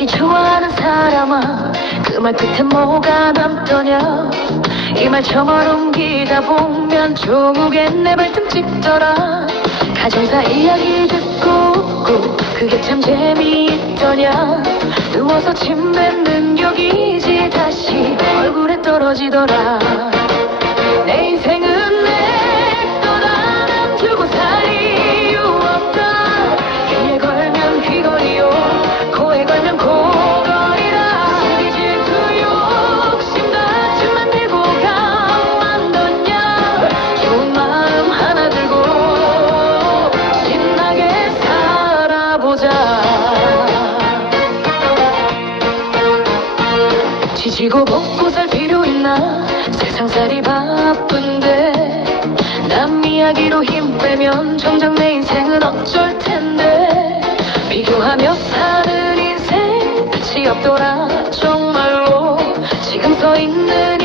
살기 좋아하는 사람아, 그 말 끝에 뭐가 남더냐. 이 말처럼 옮기다 보면 조국에 내 발등 찍더라. 가정사 이야기 듣고 웃고 그게 참 재미있더냐. 누워서 침 뱉는 욕이지 다시 얼굴에 떨어지더라. 내 인생은 내 거다. 남주고 살 이유 없다. 귀에 걸면 귀걸이요, 코에 걸면 코걸이라. 시기 질투 욕심 같은 만들고 가만뒀냐. 좋은 마음 하나 들고 신나게 살아보자. 지지고 볶고 살 필요 있나. 세상살이 바쁜데 남 이야기로 힘 빼면 정작 내 인생은 어쩔 텐데. 비교하며 사는 인생 끝이 없더라 정말로. 지금 서 있는